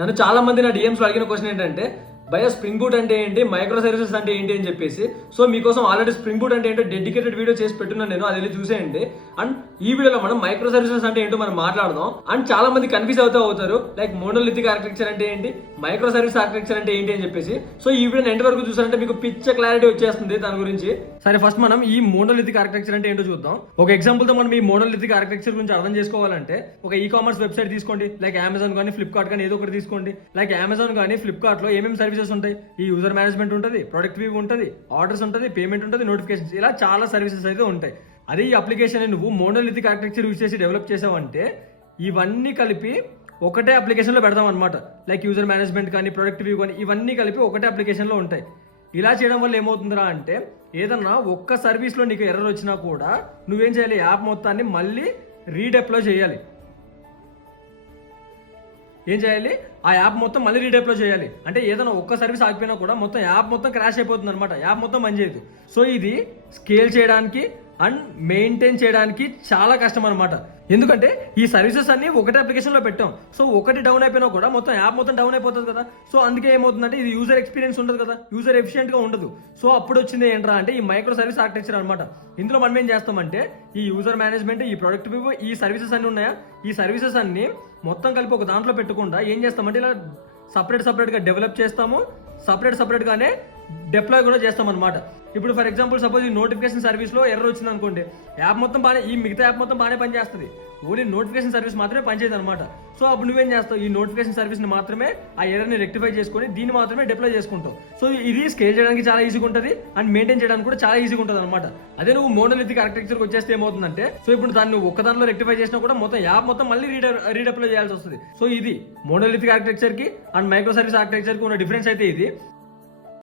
నన్ను చాలా మంది నా డిఎమ్స్ లో అడిగిన క్వశ్చన్ ఏంటంటే భయ స్ప్రింగ్ బూట్ అంటే ఏంటి, మైక్రో సర్వీసెస్ అంటే ఏంటి అని చెప్పేసి. సో మీకోసం ఆల్రెడీ స్ప్రింగ్ బూట్ అంటే ఏంటో డెడికేటెడ్ వీడియో చేసి పెట్టున్నాను నేను, అది వెళ్ళి చూసేయండి. అండ్ ఈ వీడియోలో మనం మైక్రో సర్వీసెస్ అంటే ఏంటో మనం మాట్లాడదాం. అండ్ చాలా మంది కన్ఫ్యూజ్ అవుతారు లైక్ మోనోలిథిక్ ఆర్కిటెక్చర్ అంటే ఏంటి, మైక్రో సర్వీస్ ఆర్కిటెక్చర్ అంటే ఏంటి అని చెప్పేసి. సో ఈ వీడియో ఎండ్ వరకు చూసారంటే మీకు పిచ్చ క్లారిటీ వచ్చేస్తుంది దాని గురించి. సరే ఫస్ట్ మనం ఈ మోనోలిథిక్ ఆర్కిటెక్చర్ అంటే ఏంటో చూద్దాం. ఒక ఎగ్జాంపుల్ తో మనం ఈ మోనోలిథిక్ ఆర్కిటెక్చర్ గురించి అర్థం చేసుకోవాలంటే ఒక ఈ కామర్స్ వెబ్సైట్ తీసుకోండి, లైక్ అమెజాన్ కానీ ఫ్లిప్కార్ట్ కానీ ఏదో ఒకటి తీసుకోండి. లైక్ అమెజాన్ కానీ ఫ్లిప్కార్ట్ లో ఏమేమి సర్వీసెస్ ఉంటాయి, ఈ యూజర్ మేనేజ్మెంట్ ఉంటుంది, ప్రొడక్ట్ వ్యూ ఉంటుంది, ఆర్డర్స్ ఉంటుంది, పేమెంట్ ఉంటుంది, నోటిఫికేషన్స్, ఇలా చాలా సర్వీసెస్ అయితే ఉంటాయి. అదే ఈ అప్లికేషన్ నువ్వు మోనోలిథిక్ ఆర్కిటెక్చర్ యూజ్ చేసి డెవలప్ చేసావంటే ఇవన్నీ కలిపి ఒకటే అప్లికేషన్ లో పెడదాం అనమాట. లైక్ యూజర్ మేనేజ్మెంట్ కానీ ప్రొడక్ట్ వ్యూ కానీ ఇవన్నీ కలిపి ఒకటే అప్లికేషన్ లో ఉంటాయి. ఇలా చేయడం వల్ల ఏమవుతుందిరా అంటే ఏదన్నా ఒక్క సర్వీస్ లో నీకు ఎర్రర్ వచ్చినా కూడా నువ్వేం చేయాలి, యాప్ మొత్తాన్ని మళ్ళీ రీడెప్లాయ్ చేయాలి. ఏం చేయాలి, ఆ యాప్ మొత్తం మళ్ళీ రీడెప్లాయ్ చేయాలి. అంటే ఏదైనా ఒక్క సర్వీస్ ఆగిపోయినా కూడా మొత్తం యాప్ మొత్తం క్రాష్ అయిపోతుంది అనమాట, యాప్ మొత్తం పనిచేయదు. సో ఇది స్కేల్ చేయడానికి అండ్ మెయింటైన్ చేయడానికి చాలా కష్టం అనమాట. ఎందుకంటే ఈ సర్వీసెస్ అన్ని ఒకటే అప్లికేషన్ లో పెట్టాం. సో ఒకటి డౌన్ అయిపోయినా కూడా మొత్తం యాప్ మొత్తం డౌన్ అయిపోతుంది కదా. సో అందుకే ఏమవుతుందంటే ఇది యూజర్ ఎక్స్పీరియన్స్ ఉండదు కదా, యూజర్ ఎఫిషియెంట్ గా ఉండదు. సో అప్పుడు వచ్చింది ఏంట్రా అంటే ఈ మైక్రో సర్వీస్ ఆర్కిటెక్చర్ అనమాట. ఇందులో మనం ఏం చేస్తామంటే ఈ యూజర్ మేనేజ్మెంట్, ఈ ప్రొడక్ట్ వ్యూ, ఈ సర్వీసెస్ అన్ని ఉన్నాయా, ఈ సర్వీసెస్ అన్ని మొత్తం కలిపి ఒక దాంట్లో పెట్టకుండా ఏం చేస్తామంటే ఇలా సపరేట్ గా డెవలప్ చేస్తాము, సపరేట్ గానే డిప్లాయ్ కూడా చేస్తాం అనమాట. ఇప్పుడు ఫర్ ఎగ్జాంపుల్ సపోజ్ ఈ నోటిఫికేషన్ సర్వీస్ లో ఎర్రర్ వచ్చింది అనుకోండి, యాప్ మొత్తం బాగానే, ఈ మిగతా యాప్ మొత్తం బాగానే పనిచేస్తుంది, ఓన్లీ నోటిఫికేషన్ సర్వీస్ మాత్రమే పనిచేయదు అనమాట. సో అప్పుడు నువ్వేం చేస్తావు, ఈ నోటిఫికేషన్ సర్వీస్ ని మాత్రమే ఆ ఎర్రర్ ని రెక్టిఫై చేసుకొని దీన్ని మాత్రమే డిప్లాయ్ చేసుకుంటావు. సో ఇది స్కేల్ చేయడానికి చాలా ఈజీగా ఉంటుంది అండ్ మెయింటైన్ చేయడానికి కూడా చాలా ఈజీగా ఉంటుంది అనమాట. అదే నువ్వు మోనోలిథిక్ ఆర్కిటెక్చర్ వచ్చేస్తే ఏమవుతుందంటే, సో ఇప్పుడు దాన్ని ఒక్క దానిలో రెక్టిఫై చేసినా కూడా మొత్తం యాప్ మొత్తం మళ్ళీ రీడెప్లాయ్ చేయాల్సి వస్తుంది. సో ఇది మోనోలిథిక్ ఆర్కిటెక్చర్ కి అండ్ మైక్రో సర్వీస్ ఆర్కిటెక్చర్ కి ఉన్న డిఫరెన్స్ అయితే ఇది.